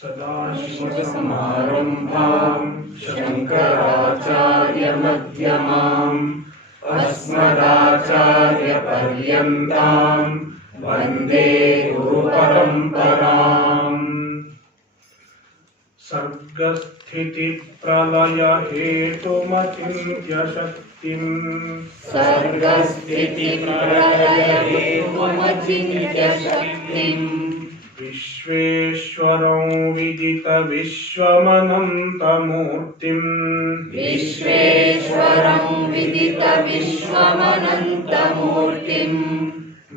सदाशिवसमारम्भां शङ्कराचार्यमध्यमाम् अस्मदाचार्यपर्यन्तां वन्दे गुरुपरम्पराम्। सर्गस्थितिप्रलयहेतुमचिन्त्य शक्तिम् विश्वेश्वरं विदितविश्वमनन्तमूर्तिम्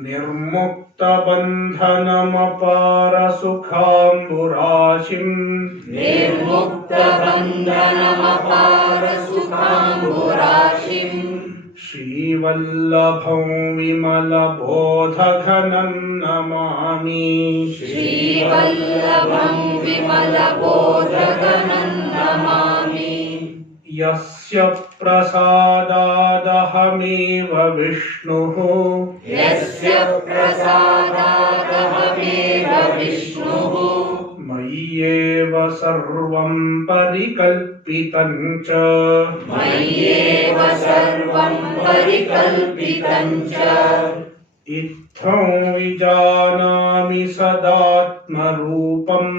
निर्मुक्तबन्धनमपारसुखाम्बुराशिम् श्रीवल्लभं विमलबोधघनं नमामि। यस्य प्रसादादहमेव विष्णुः मय्येव सर्वं परिकल्पितं च इत्थं विजानामि सदात्मरूपम्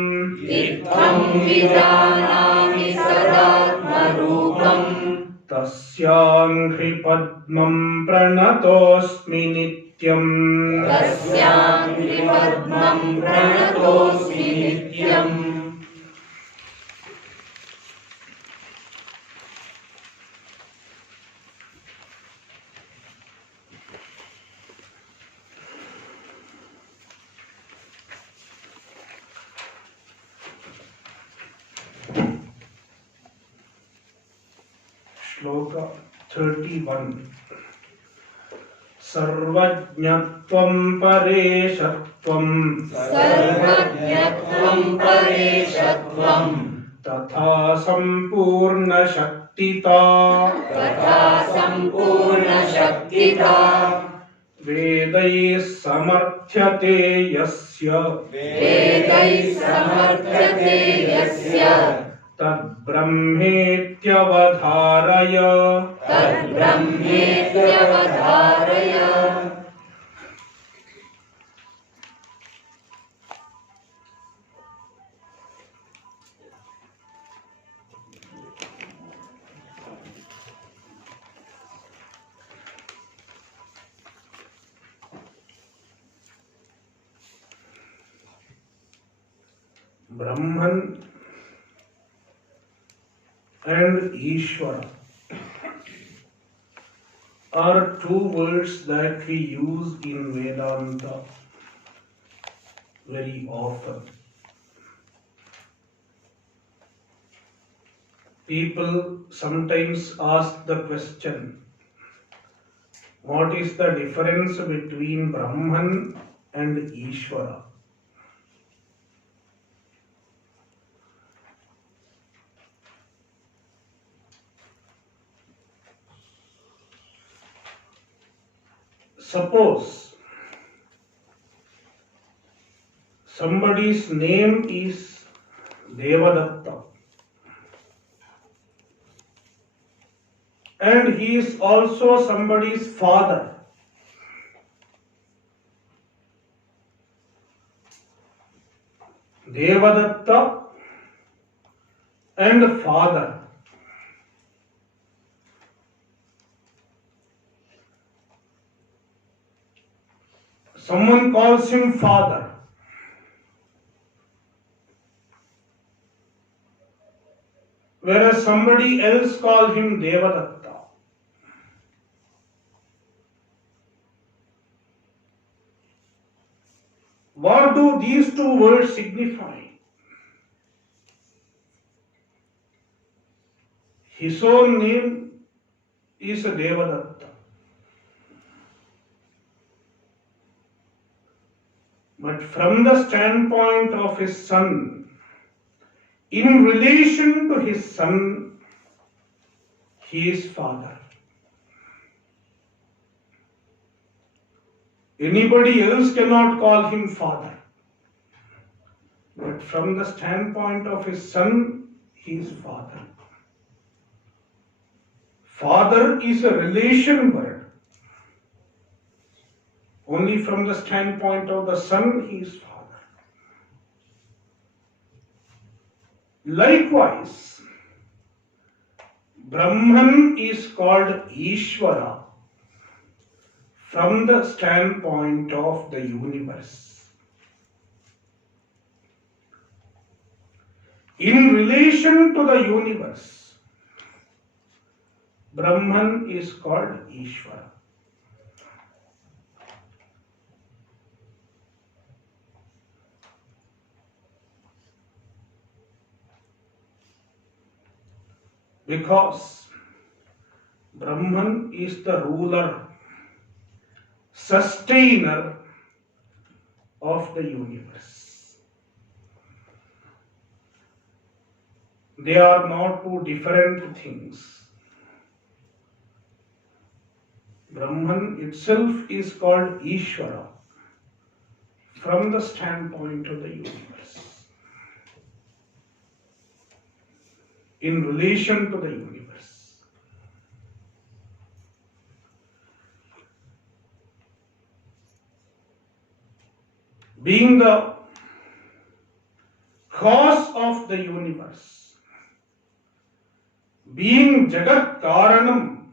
तस्याङ्घ्रि पद्मं प्रणतोऽस्मि नित्यम्। Shloka 31. सर्वज्ञत्वं परेशत्वं तथा सम्पूर्णशक्तिता वेदैः समर्थ्यते यस्य तद्ब्रह्मेत्यवधारय। Brahman and Ishvara are two words that we use in Vedanta very often. People sometimes ask the question, what is the difference between Brahman and Ishvara? Suppose somebody's name is Devadatta and he is also somebody's father. Devadatta and father. Someone calls him father. Whereas somebody else calls him Devadatta. What do these two words signify? His own name is Devadatta. But from the standpoint of his son, in relation to his son, he is father. Anybody else cannot call him father. But from the standpoint of his son, he is father. Father is a relation word. Only from the standpoint of the son, he is father. Likewise, Brahman is called Ishvara from the standpoint of the universe. In relation to the universe, Brahman is called Ishvara. Because Brahman is the ruler, sustainer of the universe. They are not two different things. Brahman itself is called Ishvara from the standpoint of the universe, in relation to the universe. Being the cause of the universe, being Jagat Karanam,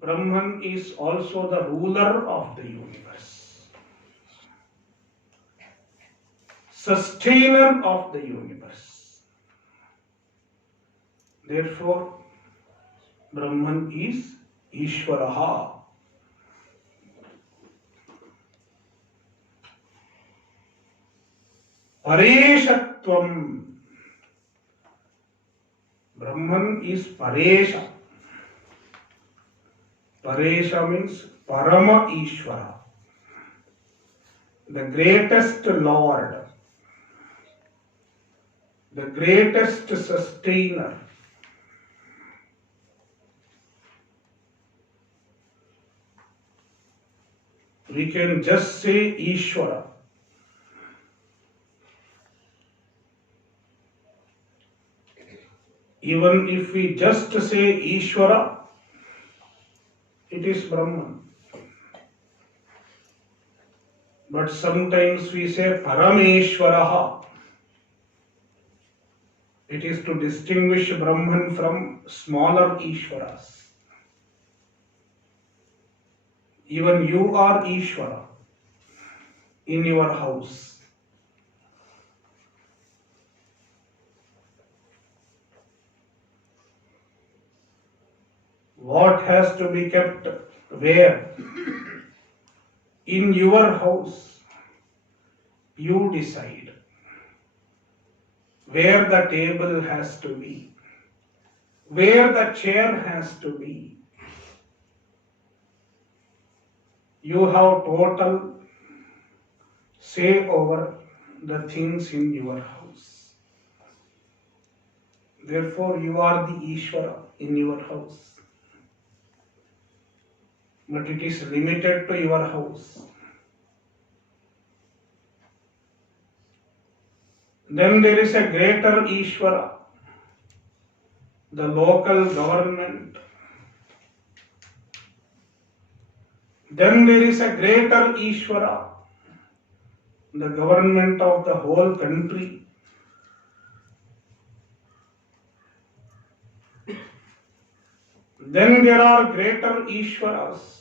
Brahman is also the ruler of the universe, sustainer of the universe. Therefore, Brahman is Ishvaraha. Pareshatvam. Brahman is Paresha. Paresha means Parama Ishvara, the greatest Lord, the greatest sustainer. We can just say Ishvara. Even if we just say Ishvara, it is Brahman. But sometimes we say Parameshwaraha. It is to distinguish Brahman from smaller Ishvaras. Even you are Ishvara in your house. What has to be kept where? In your house. You decide where the table has to be, where the chair has to be. You have total say over the things in your house. Therefore, you are the Ishvara in your house. But it is limited to your house. Then there is a greater Ishvara, the local government. Then there is a greater Ishvara, the government of the whole country. Then there are greater Ishvaras,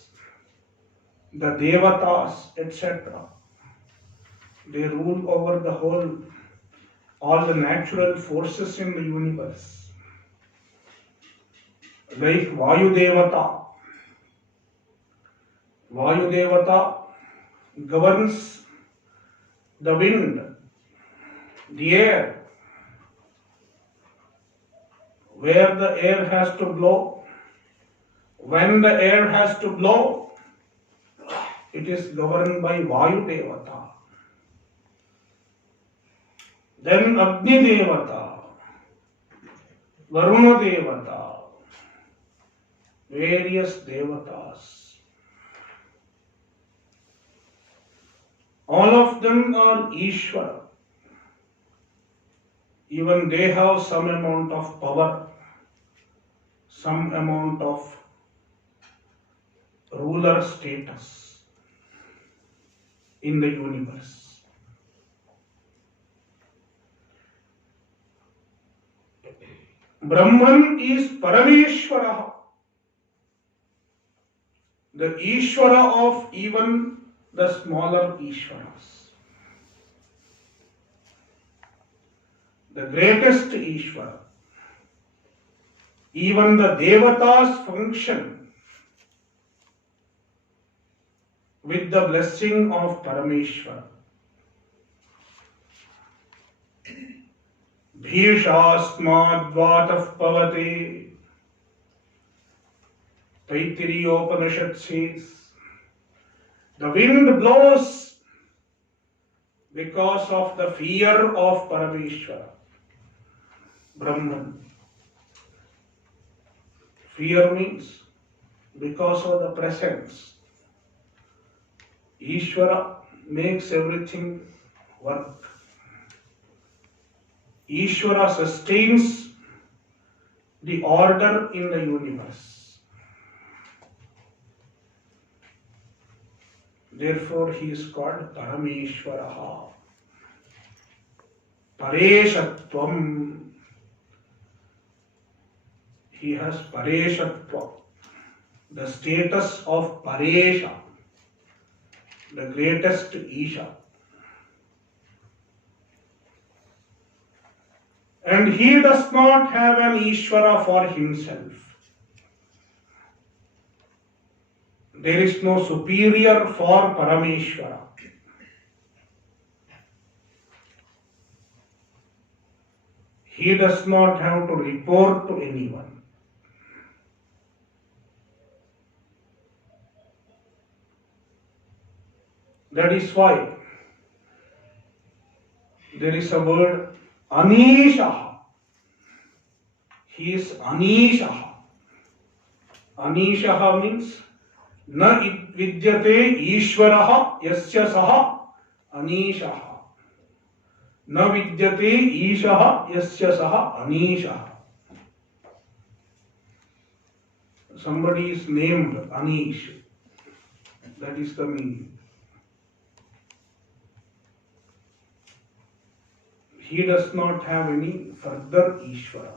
the Devatas, etc. They rule over the whole, all the natural forces in the universe. Like Vayu Devata. Vayu Devata governs the wind, the air, where the air has to blow, when the air has to blow, it is governed by Vayu Devata. Then Agni Devata, Varuna Devata, various Devatas. All of them are Ishvara. Even they have some amount of power, some amount of ruler status in the universe. Brahman is Parameshwara, the Ishvara of even the smaller Ishvaras. The greatest Ishvara. Even the Devatas function with the blessing of Parameshwara. Bhishasmad vatah pavate. Taittiriya Upanishad says, the wind blows because of the fear of Parameshwara, Brahman. Fear means because of the presence. Ishvara makes everything work. Ishvara sustains the order in the universe. Therefore, he is called Parameshwaraha. Pareshatvam. He has Pareshatva, the status of Paresha, the greatest Isha. And he does not have an Ishvara for himself. There is no superior for Parameshwara. He does not have to report to anyone. That is why there is a word Anishaha. He is Anishaha. Anishaha means Na vidyate Ishvaraha yasya saha Anishaha. Na vidyate Ishaha yasya saha Anishaha. Somebody is named Anish. That is the meaning. He does not have any further Ishvara.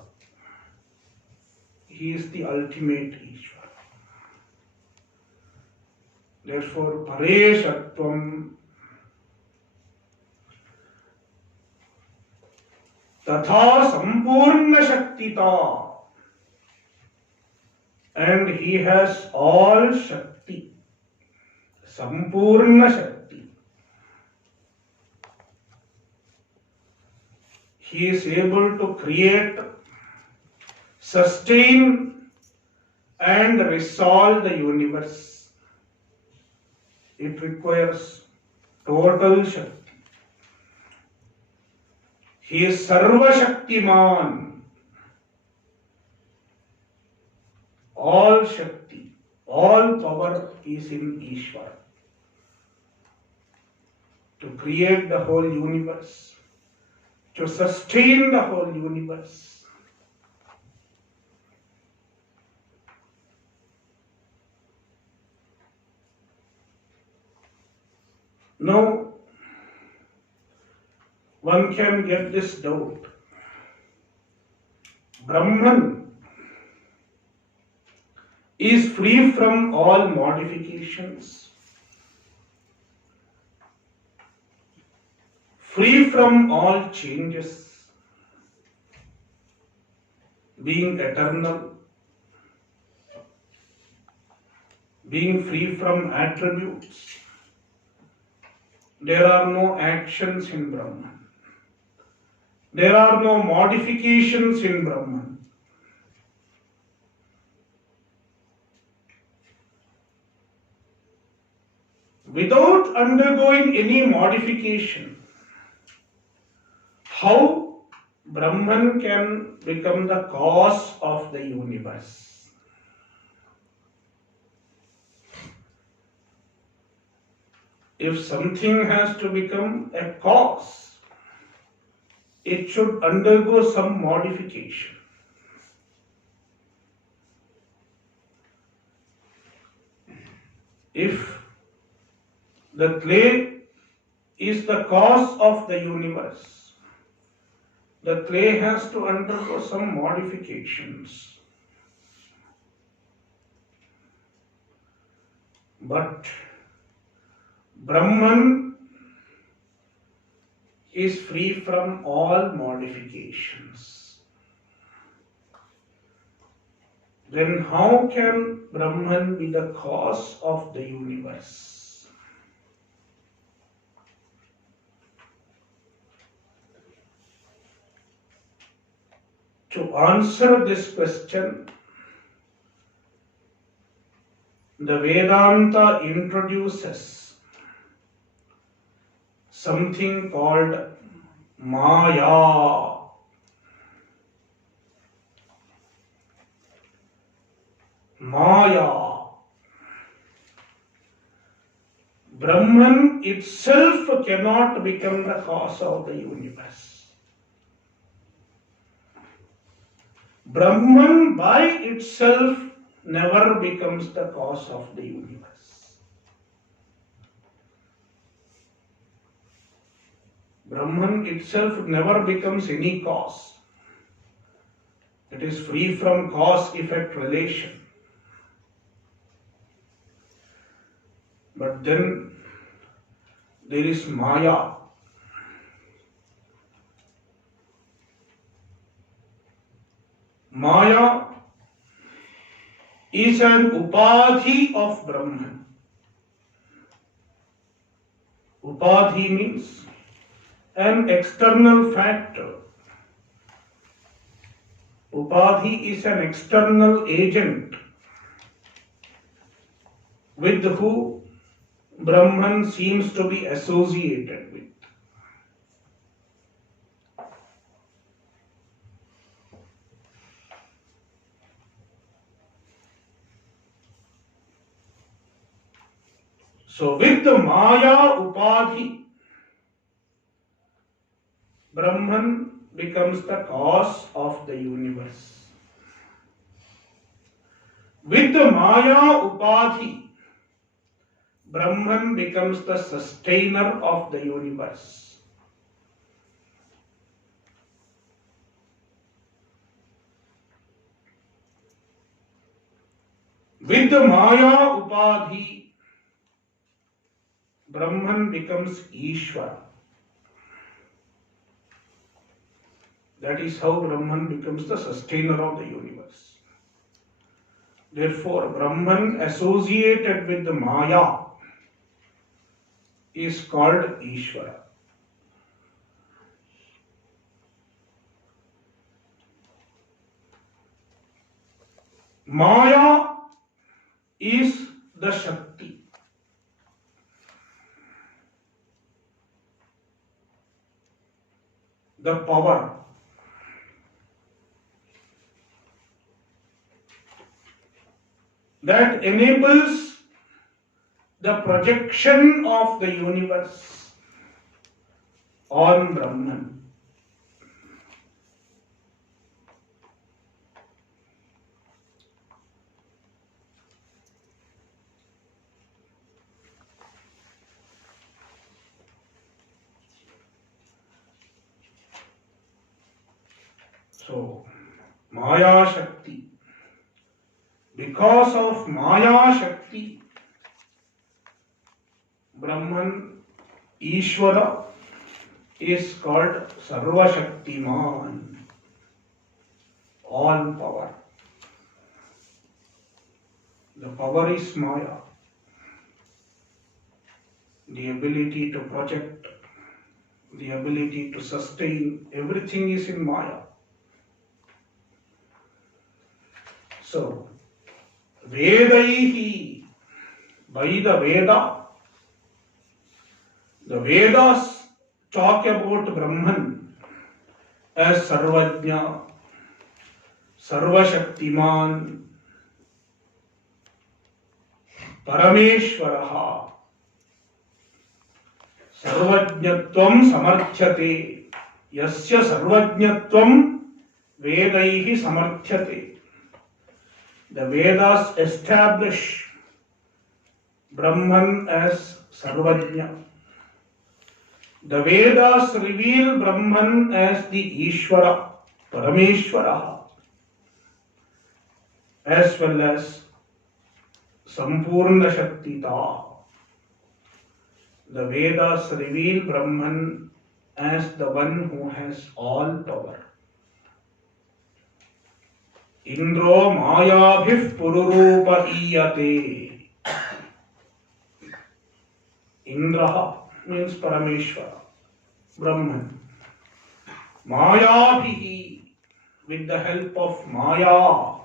He is the ultimate Ishvara. Therefore, Pareshatvam Tatha Sampurna Shaktita. And he has all Shakti. Sampurna Shakti. He is able to create, sustain, and resolve the universe. It requires total Shakti. He is Sarva Shaktiman. All Shakti, all power is in Ishvara. To create the whole universe, to sustain the whole universe. Now, one can get this doubt. Brahman is free from all modifications, free from all changes, being eternal, being free from attributes. There are no actions in Brahman. There are no modifications in Brahman. Without undergoing any modification, how Brahman can become the cause of the universe? if something has to become a cause, it should undergo some modification. If the clay is the cause of the universe, the clay has to undergo some modifications. But Brahman is free from all modifications. Then how can Brahman be the cause of the universe? To answer this question, the Vedanta introduces something called Maya. Maya. Brahman itself cannot become the cause of the universe. Brahman by itself never becomes the cause of the universe. Brahman itself never becomes any cause. It is free from cause-effect relation. But then there is Maya. Maya is an upadhi of Brahman. Upadhi means an external factor. Upadhi is an external agent with who Brahman seems to be associated with. So with the Maya Upadhi, Brahman becomes the cause of the universe. With the Maya Upadhi, Brahman becomes the sustainer of the universe. With the Maya Upadhi, Brahman becomes Ishvara. That is how Brahman becomes the sustainer of the universe. Therefore, Brahman associated with the Maya is called Ishvara. Maya is the Shakti. The power. That enables the projection of the universe on Brahman. So, Maya Shakti. Because of Maya Shakti, Brahman, Ishvara, is called Sarva Shaktiman, all power. The power is Maya. The ability to project, the ability to sustain, everything is in Maya. So, Vedaihi, by the Vedas talk about Brahman as Sarvajna, Sarvashaktiman, Parameshwaraha. Sarvajñatvam samarthyate. Yasya sarvajñatvam vedaihi samarthyate. The Vedas establish Brahman as Sarvajña. The Vedas reveal Brahman as the Ishvara, Parameshvara, as well as Sampurna Shaktita. The Vedas reveal Brahman as the one who has all power. Indro Mayabhif Pururupa Iyate. Indra means Parameshvara, Brahman. Mayabhihi, with the help of Maya.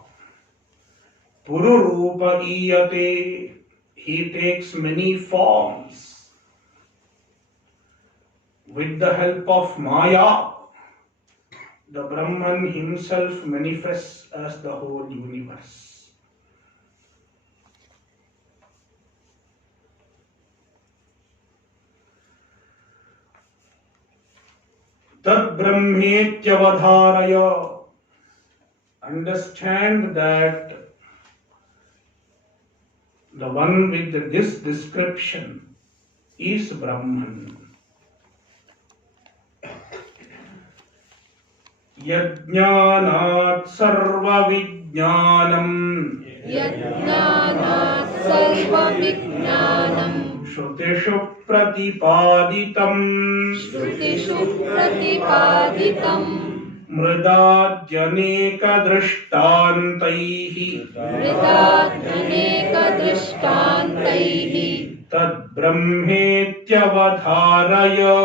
Pururupa Iyate, he takes many forms. With the help of Maya, the Brahman himself manifests as the whole universe. Tad Brahmetyavadharaya. Understand that the one with this description is Brahman. Yajnanat sarva vijnanam. Yajnanat sarva vijnanam. Shrutishu pratipaditam. Shrutishu pratipaditam. Mridadyaneka drishtantaihi. Mridadyaneka drishtantaihi. Tad brahmetyavadharaya.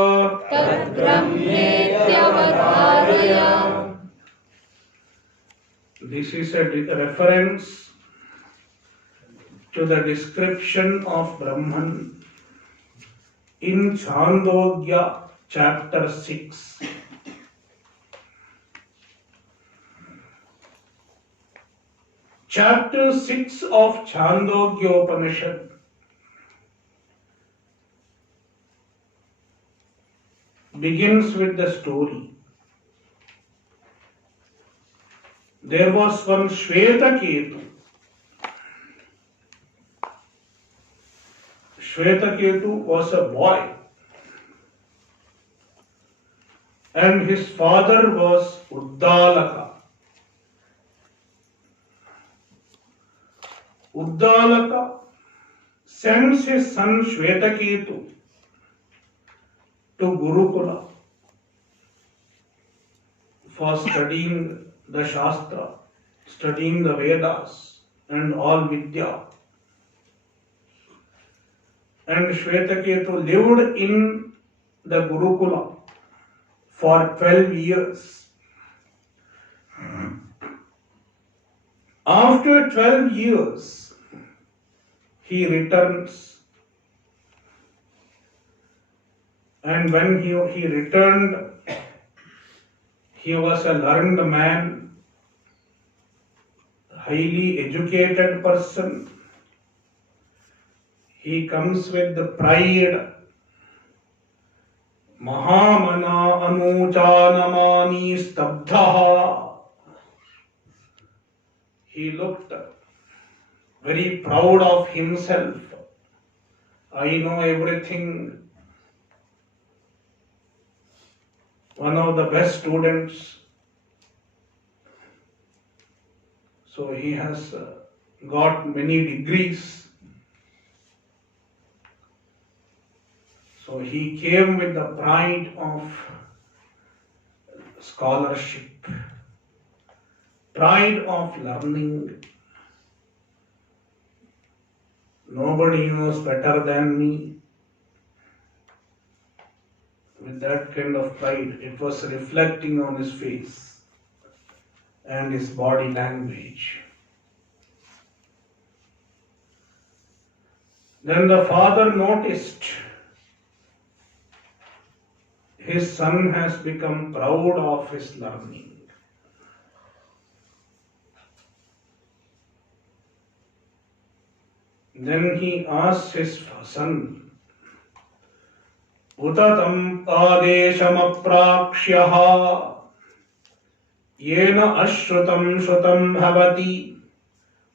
Tad brahmetyavadharaya. This is a reference to the description of Brahman in Chhandogya chapter 6. Chapter 6 of Chhandogya Upanishad begins with the story. There was one Shwetaketu. Shwetaketu was a boy, and his father was Uddalaka. Uddalaka sends his son Shwetaketu to Gurukula for studying the Shastra, studying the Vedas and all Vidya. And Shwetaketu lived in the Gurukula for 12 years. After 12 years, he returns. And when he returned, he was a learned man, highly educated person. He comes with the pride. Mahamana anujanamani stabdhaha. He looked very proud of himself. I know everything. One of the best students. So he has got many degrees. So he came with the pride of scholarship, pride of learning. Nobody knows better than me. With that kind of pride, it was reflecting on his face and his body language. Then the father noticed his son has become proud of his learning. Then he asked his son, उततम आदेशमप्राक्ष्यः येन अश्रुतं श्रुतं भवति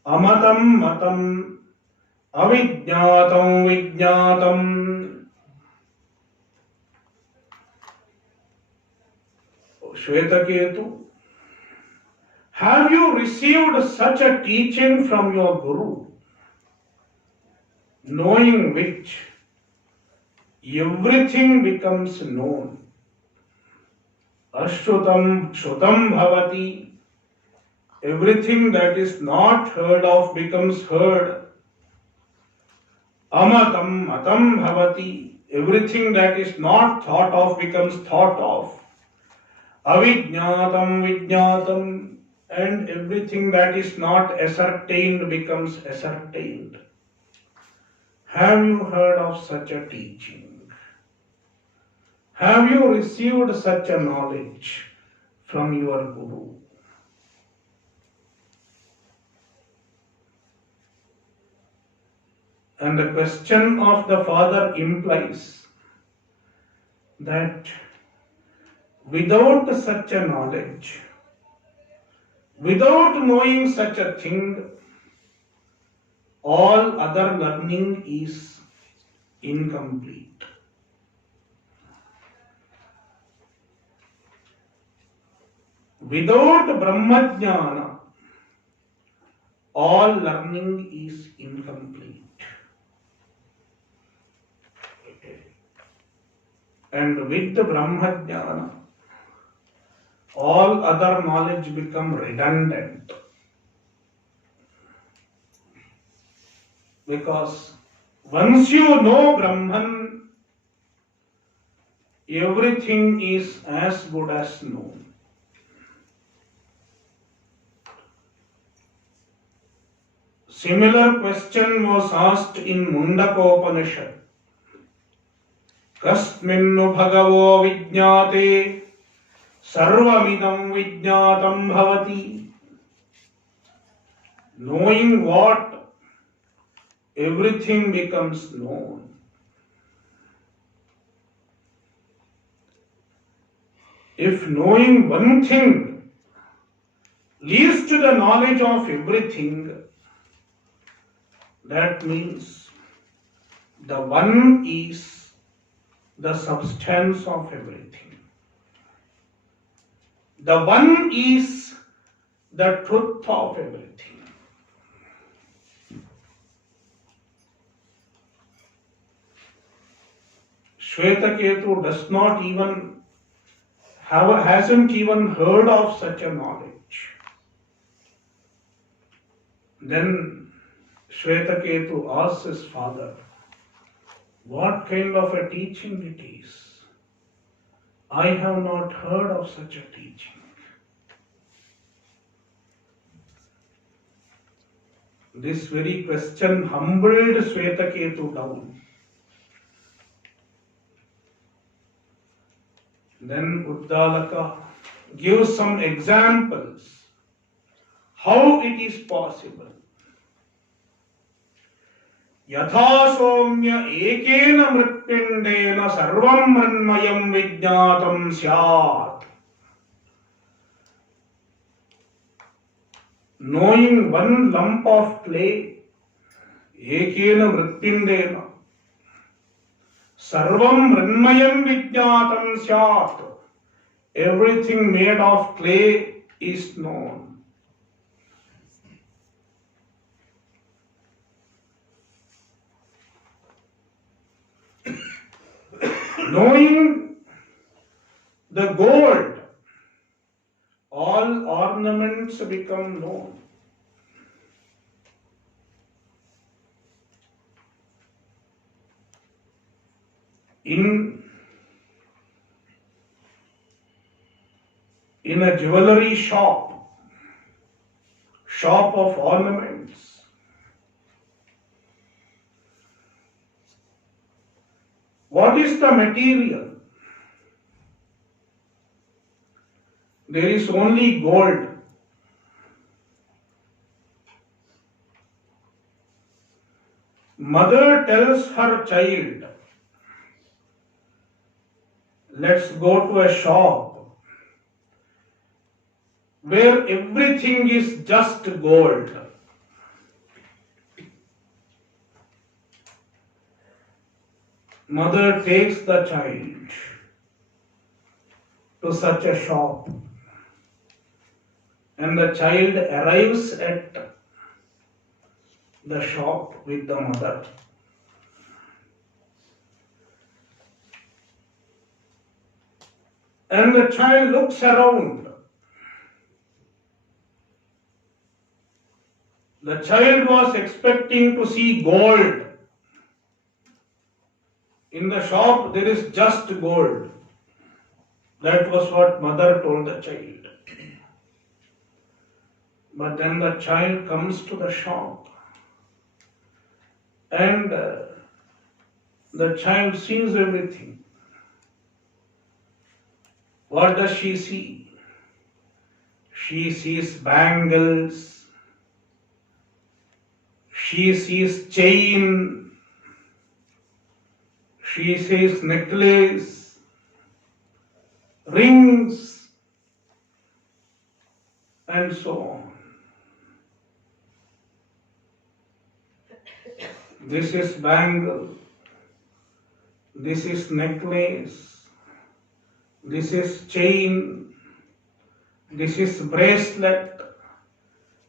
अमतं मतं अविज्ञातं विज्ञातम्. Shwetaketu, have you received such a teaching from your Guru, knowing which everything becomes known? Ashrutam shrutam bhavati, everything that is not heard of becomes heard. Amatam matam bhavati, everything that is not thought of becomes thought of. Avijñātam vijñātam, and everything that is not ascertained becomes ascertained. Have you heard of such a teaching? Have you received such a knowledge from your Guru? And the question of the father implies that without such a knowledge, without knowing such a thing, all other learning is incomplete. Without Brahmajnana, all learning is incomplete. And with the Brahmajnana, all other knowledge become redundant. Because once you know Brahman, everything is as good as known. Similar question was asked in Mundaka Upanishad. Kasminnu bhagavo vijñāte sarvamidam vijñātam bhavati. Knowing what, everything becomes known. If knowing one thing leads to the knowledge of everything, that means the one is the substance of everything. The one is the truth of everything. Shwetaketu does not even hasn't even heard of such a knowledge. Then Shwetaketu asks his father, what kind of a teaching it is? I have not heard of such a teaching. This very question humbled Shwetaketu down. Then Uddalaka gives some examples how it is possible. Yatha somya ekena mritpindena sarvam mranmayam vijñātam syāt. Knowing one lump of clay, ekena mritpindena sarvam mranmayam vijñātam syāt. Everything made of clay is known. Knowing the gold, all ornaments become known. In a jewelry shop of ornaments, what is the material? There is only gold. Mother tells her child, Let's go to a shop where everything is just gold. Mother takes the child to such a shop, and the child arrives at the shop with the mother. And the child looks around. The child was expecting to see gold. In the shop there is just gold. That was what mother told the child. But then the child comes to the shop and the child sees everything. What does she see? She sees bangles, she sees chain, she sees necklace, rings, and so on. This is bangle, this is necklace, this is chain, this is bracelet,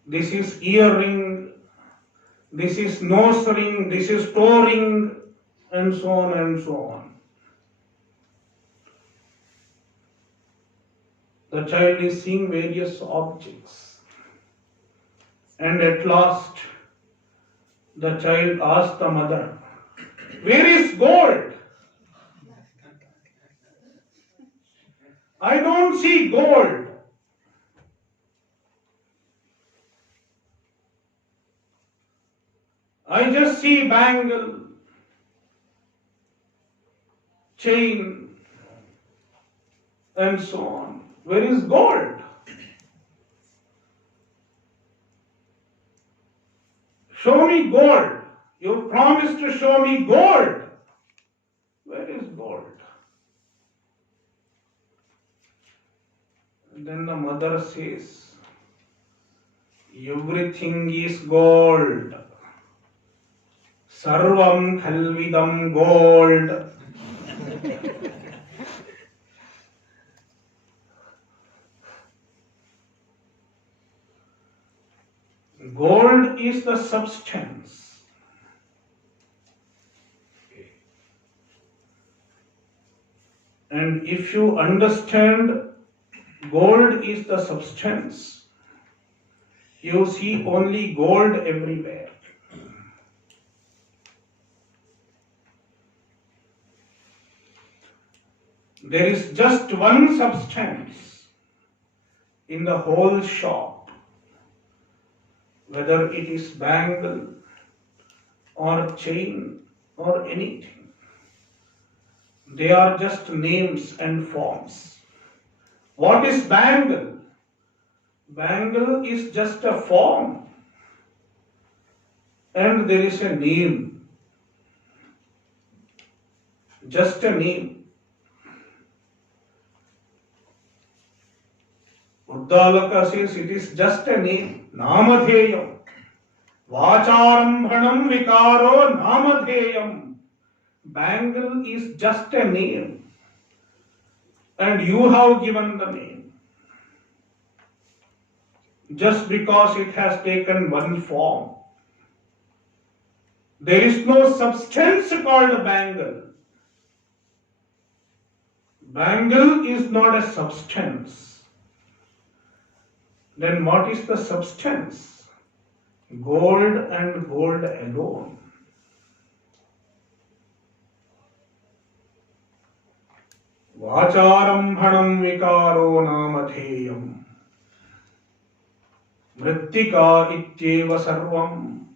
this is earring, this is nose ring, this is toe ring, and so on and so on. The child is seeing various objects, and at last the child asks the mother, "Where is gold? I don't see gold." I just see bangle, chain, and so on. Where is gold? Show me gold. You promised to show me gold. Where is gold? And then the mother says, everything is gold. Sarvam khalvidam gold. Gold is the substance. And if you understand gold is the substance, you see only gold everywhere. There is just one substance in the whole shop, whether it is bangle or chain or anything. They are just names and forms. What is bangle? Bangle is just a form, and there is a name. Just a name. Uddalaka says it is just a name. Namadheyam. Vacharambhanam vikaro namadheyam. Bangle is just a name. And you have given the name. Just because it has taken one form. There is no substance called bangle. Bangle is not a substance. Then what is the substance? Gold and gold alone. Vacharambhanam vikaro namadheyam. Vrittika ityeva sarvam.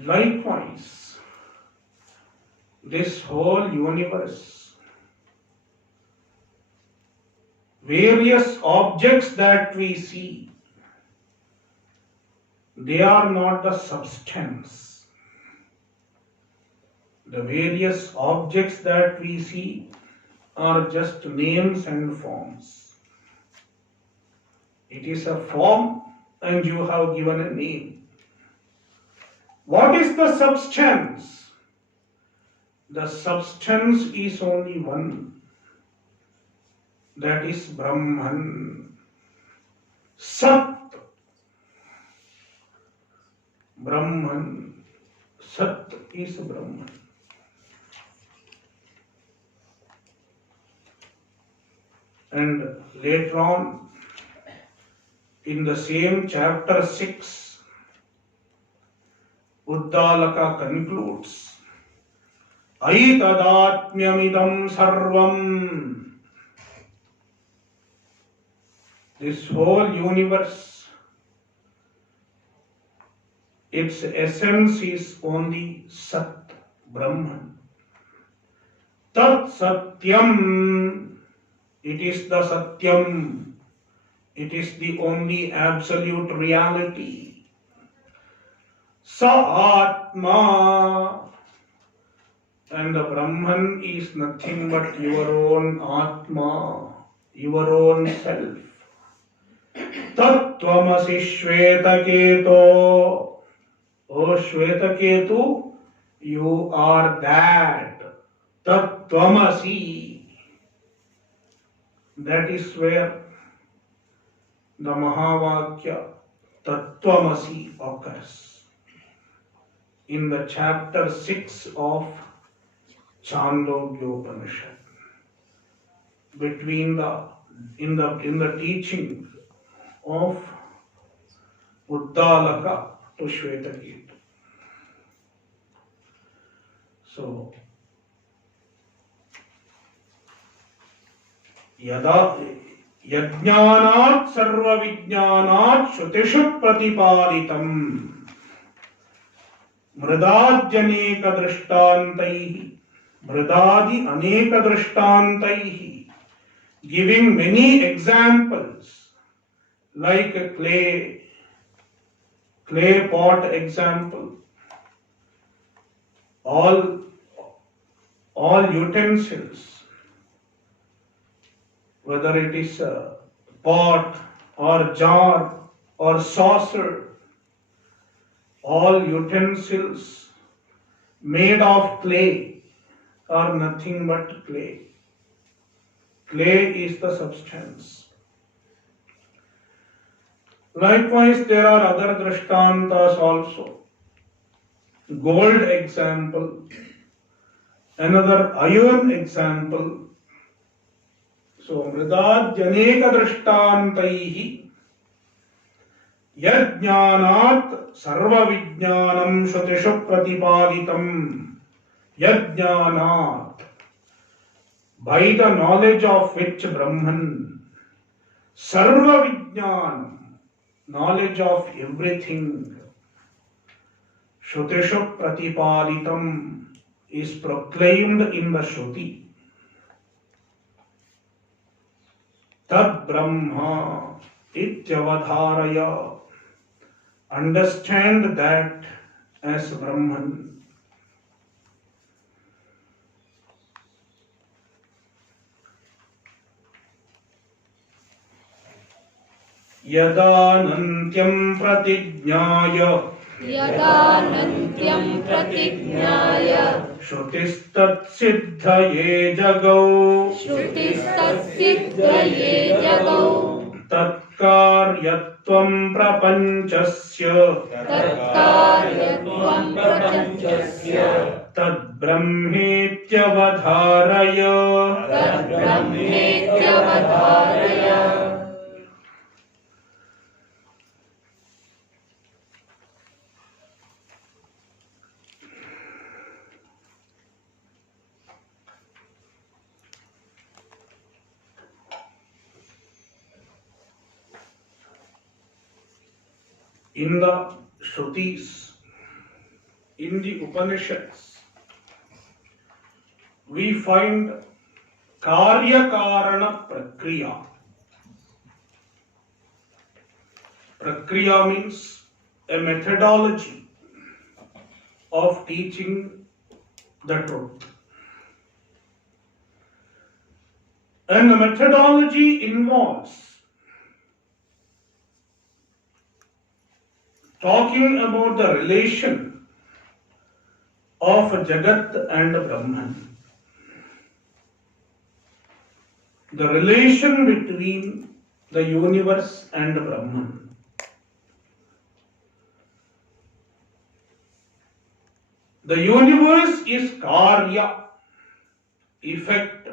Likewise, this whole universe, various objects that we see, they are not the substance. The various objects that we see are just names and forms. It is a form and you have given a name. What is the substance? The substance is only one. That is Brahman. Sat. Brahman. Sat is Brahman. And later on, in the same chapter 6, Uddalaka concludes, Aitadatmyamidam sarvam. This whole universe, its essence is only Sat, Brahman. Tat Satyam. It is the Satyam. It is the only absolute reality. Sa Atma. And the Brahman is nothing but your own Atma, your own self. Tattvamasi Shvetaketu. O Shwetaketu, you are that. Tattvamasi. That is where the Mahavakya Tattvamasi occurs. In the chapter 6 of Chhandogya Upanishad. In the teaching of Uddalaka to Shvetaketu. So, Yajnanat sarva vijnanat shrutishu pratipaditam mridadjaneka drishtantaihi mridadi aneka drishtantaihi, giving many examples like a clay pot example. All utensils, whether it is a pot or jar or saucer, all utensils made of clay are nothing but clay. Clay is the substance. Likewise, there are other drishtantas also. Gold example, another iron example. So, mridadjaneka drishtantaihi yajnanat sarva vijnanam shrutishu pratipaditam yajnanat, by the knowledge of which Brahman, sarva vijnanam, knowledge of everything, shrutishu pratipaditam, is proclaimed in the Shruti. Tad Brahma ityavadharaya, understand that as Brahman. Yadanantyam pratijnaya Yadanantyam pratijnaya Shrutistat siddhaye jagau Shrutistat siddhaye jagau Tatkaryatvam prapanchasya Tatkaryatvam prapanchasya Tad brahmetyavadharaya Tad brahmetyavadharaya. In the Shrutis, in the Upanishads, we find Karya-Karana Prakriya. Prakriya means a methodology of teaching the truth. And the methodology involves talking about the relation of Jagat and Brahman. The relation between the universe and Brahman. The universe is karya, effect,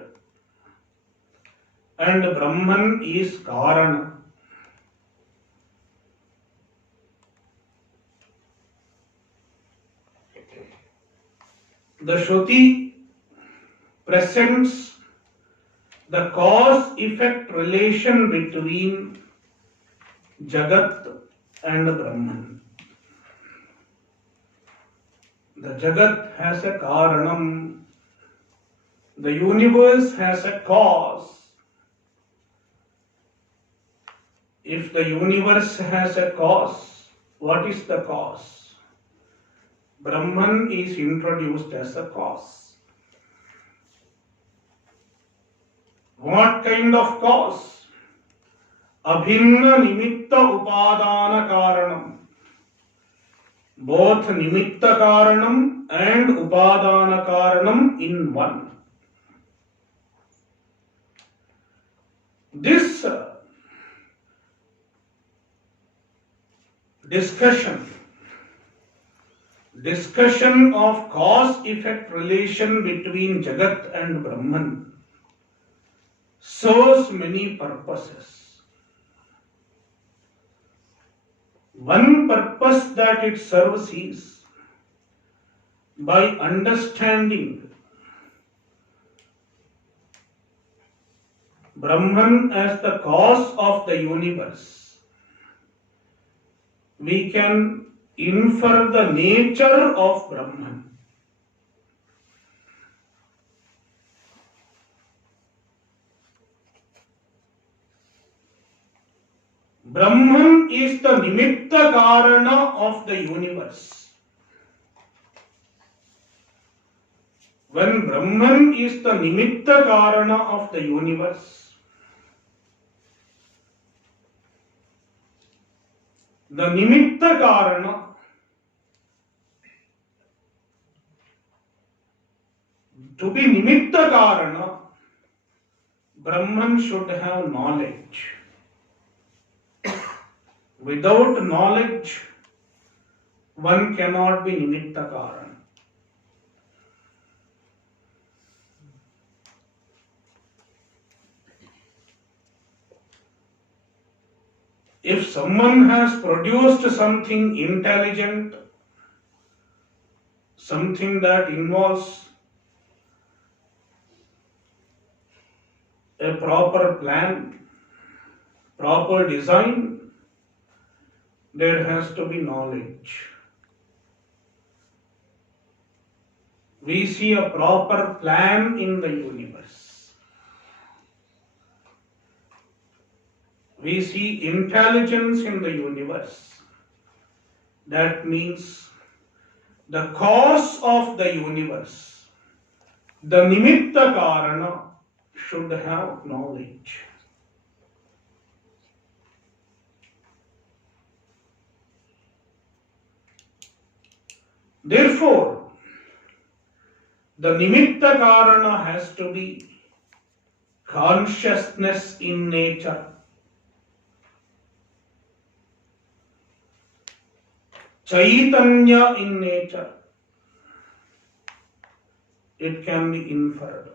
and Brahman is karana. The Shruti presents the cause-effect relation between Jagat and Brahman. The Jagat has a karanam. The universe has a cause. If the universe has a cause, what is the cause? Brahman is introduced as a cause. What kind of cause? Abhinna nimitta upadana karanam. Both nimitta karanam and upadana karanam in one. This discussion of cause-effect relation between Jagat and Brahman serves many purposes. One purpose that it serves is by understanding Brahman as the cause of the universe, we can infer the nature of Brahman. Brahman is the nimitta karana of the universe. When Brahman is the nimitta karana of the universe, the nimitta karana to be nimitta karana, Brahman should have knowledge. Without knowledge, one cannot be nimitta karana. If someone has produced something intelligent, something that involves a proper plan, proper design, there has to be knowledge. We see a proper plan in the universe. We see intelligence in the universe. That means the cause of the universe, the nimitta karana, should have knowledge. Therefore, the nimitta karana has to be consciousness in nature. Chaitanya in nature. It can be inferred.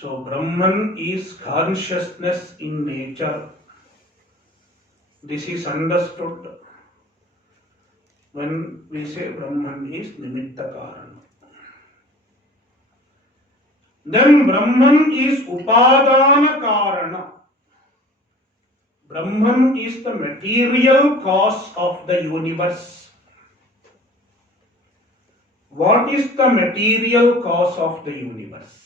So Brahman is consciousness in nature. This is understood when we say Brahman is nimitta karana. Then Brahman is upadana karana. Brahman is the material cause of the universe. What is the material cause of the universe?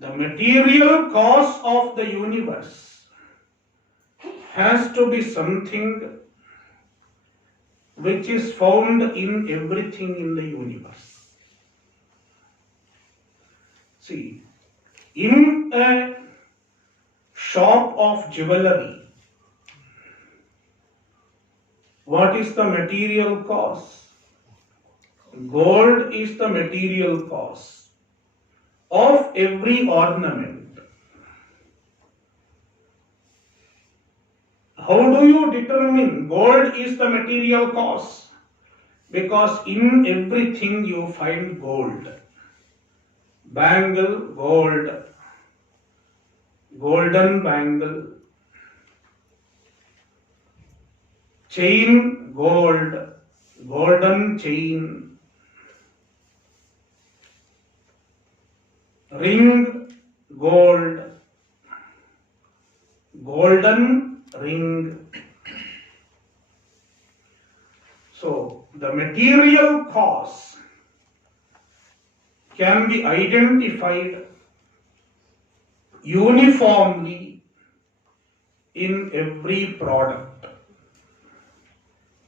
The material cause of the universe has to be something which is found in everything in the universe. See, in a shop of jewelry, what is the material cause? Gold is the material cause of every ornament. How do you determine gold is the material cause? Because in everything you find gold. Bangle, gold. Golden bangle. Chain, gold. Golden chain. Ring, gold. Golden ring. So, the material cause can be identified uniformly in every product,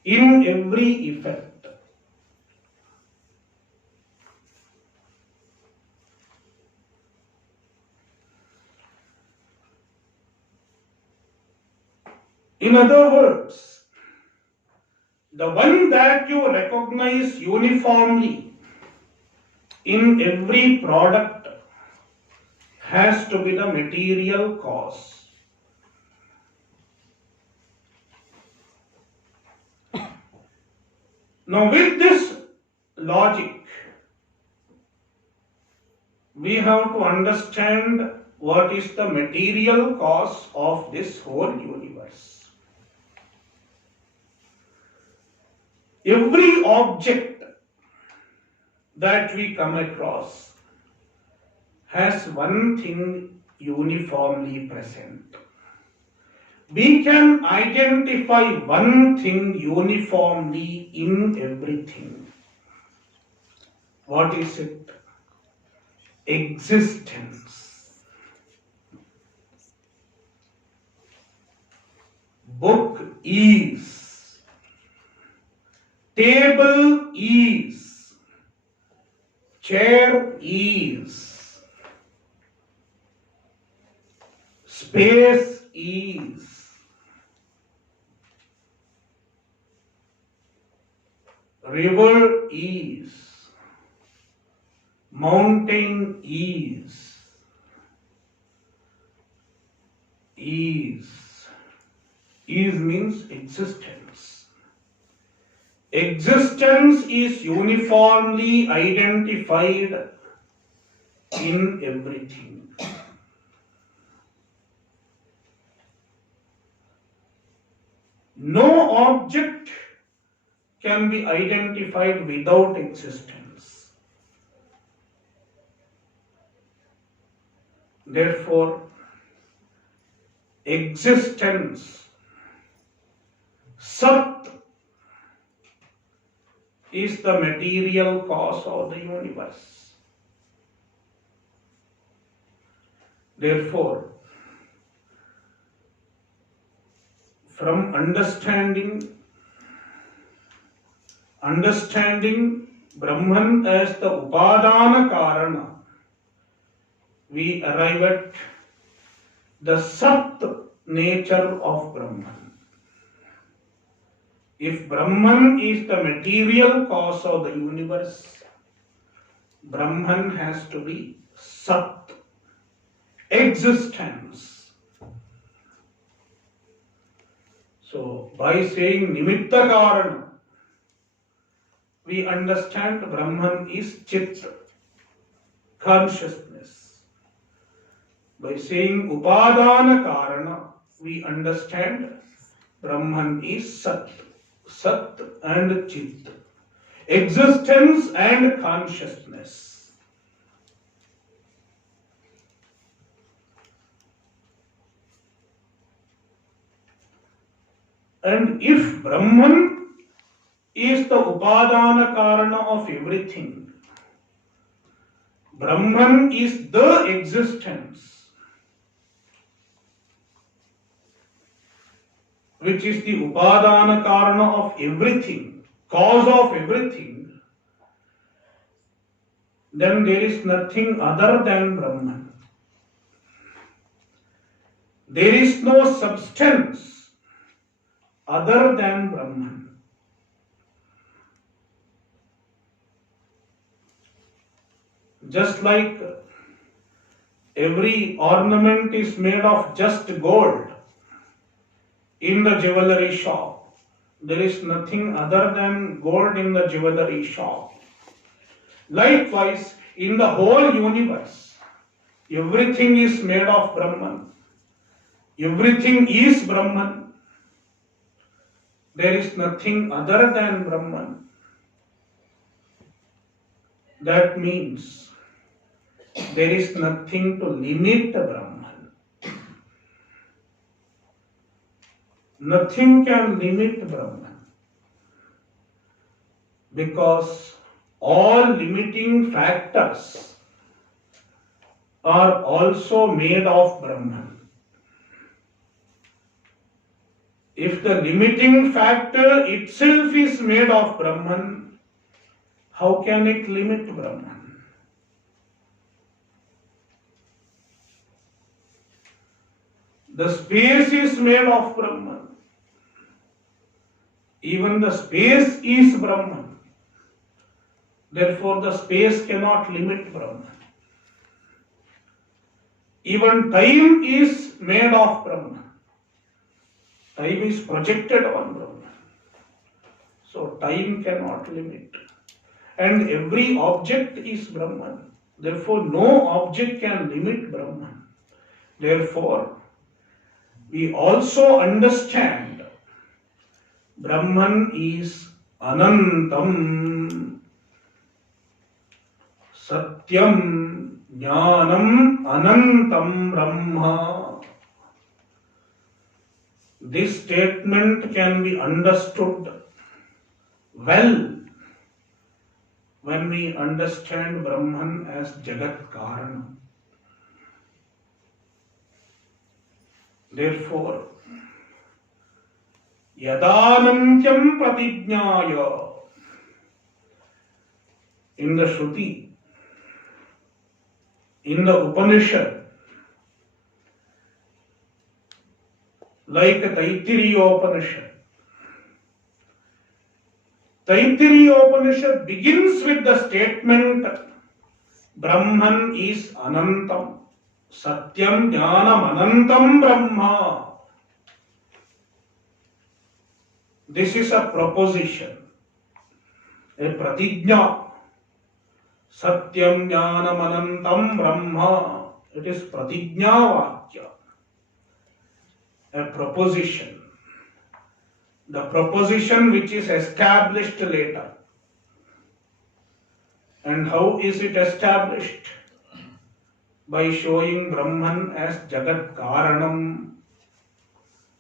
in every effect. In other words, the one that you recognize uniformly in every product has to be the material cause. Now, with this logic, we have to understand what is the material cause of this whole universe. Every object that we come across has one thing uniformly present. We can identify one thing uniformly in everything. What is it? Existence. Book is. Table is. Chair is. Space is. River is. Mountain is. Is. Is means existence. Existence is uniformly identified in everything. No object can be identified without existence. Therefore, existence, Sat, is the material cause of the universe. Therefore, from understanding Brahman as the Upadana Karana, we arrive at the Sat nature of Brahman. If Brahman is the material cause of the universe, Brahman has to be Sat, existence. So, by saying Nimitta Karana, we understand Brahman is Chit, consciousness. By saying Upadana Karana, we understand Brahman is Sat, Sat and Chit, existence and consciousness. And if Brahman is the Upadana Karana of everything, Brahman is the existence, which is the Upadana Karana of everything, cause of everything, then there is nothing other than Brahman. There is no substance other than Brahman. Just like every ornament is made of just gold in the jewelry shop, there is nothing other than gold in the jewelry shop. Likewise, in the whole universe, everything is made of Brahman. Everything is Brahman. There is nothing other than Brahman. That means there is nothing to limit Brahman. Nothing can limit Brahman. Because all limiting factors are also made of Brahman. If the limiting factor itself is made of Brahman, how can it limit Brahman? The space is made of Brahman. Even the space is Brahman. Therefore, the space cannot limit Brahman. Even time is made of Brahman. Time is projected on Brahman. So, time cannot limit. And every object is Brahman. Therefore, no object can limit Brahman. Therefore, we also understand Brahman is Anantam, Satyam, Jnanam, Anantam Brahma. This statement can be understood well when we understand Brahman as Jagat Karana. Therefore, Yadanantyam Pratijnaya, in the Shruti, in the Upanishad, like Taittiriya Upanishad. Taittiriya Upanishad begins with the statement, Brahman is Anantam, Satyam Jnanam Anantam Brahma. This is a proposition, a pratijna. Satyam Jnanam Anantam Brahma. It is pratijna Vakya, a proposition. The proposition which is established later. And how is it established? By showing Brahman as Jagat Karanam.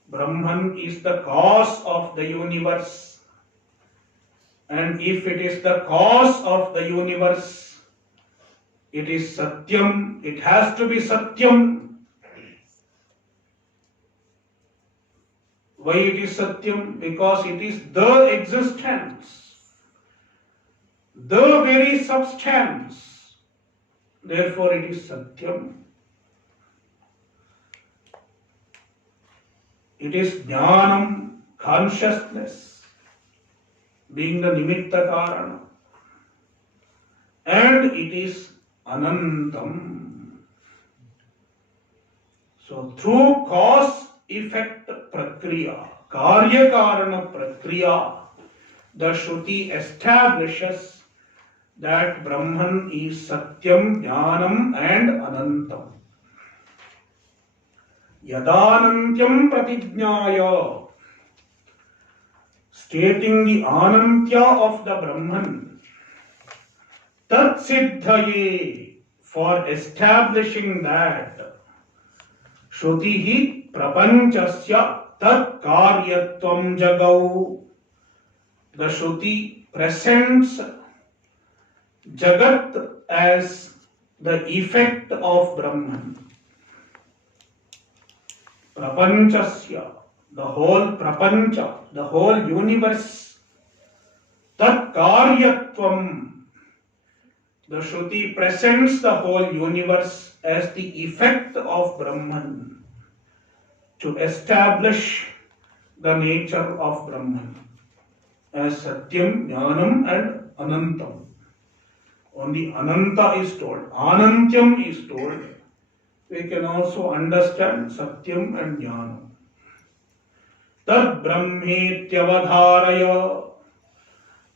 Brahman is the cause of the universe. And if it is the cause of the universe, it is Satyam. It has to be Satyam. Why it is Satyam? Because it is the existence, the very substance. Therefore it is Satyam. It is Jnanam, consciousness, being the Nimitta Karana. And it is Anantam. So through cause-effect prakriya, karya-karana prakriya, the Shruti establishes that Brahman is Satyam, Jnanam and Anantam. Yadanantyam Pratijnaya, stating the Anantya of the Brahman, Tat Siddhaye, for establishing that, Shrutihi Prapanchasya Tat Karyatvam Jagau, the Shruti presents Jagat as the effect of Brahman. Prapanchasya, the whole prapancha, the whole universe. Tat karyatvam. The Shruti presents the whole universe as the effect of Brahman to establish the nature of Brahman as Satyam, Jnanam and Anantam. Only Ananta is told, Anantyam is told. We can also understand Satyam and Jnanam. Tad Brahmetyavadharaya.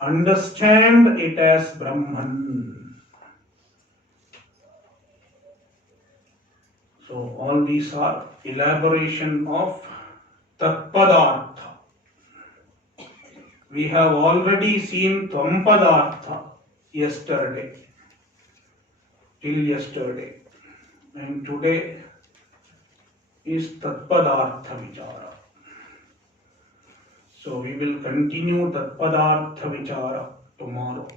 Understand it as Brahman. So all these are elaboration of Tatpadartha. We have already seen Tvampadartha yesterday, till yesterday. And today is Tatpadartha Vichara. So we will continue Tatpadartha Vichara tomorrow.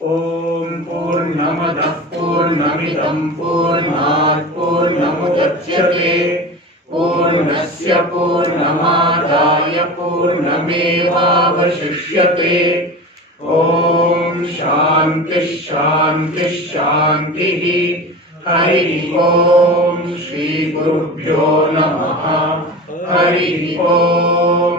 Om Purnamadah Purnamidam Purnat Purnamudachyate Purnasya Purnamadaya Purnamevavashishyate. Om Shanti Shanti Shanti. Hari Om Shri Gurubhyo Namaha. Hari Om.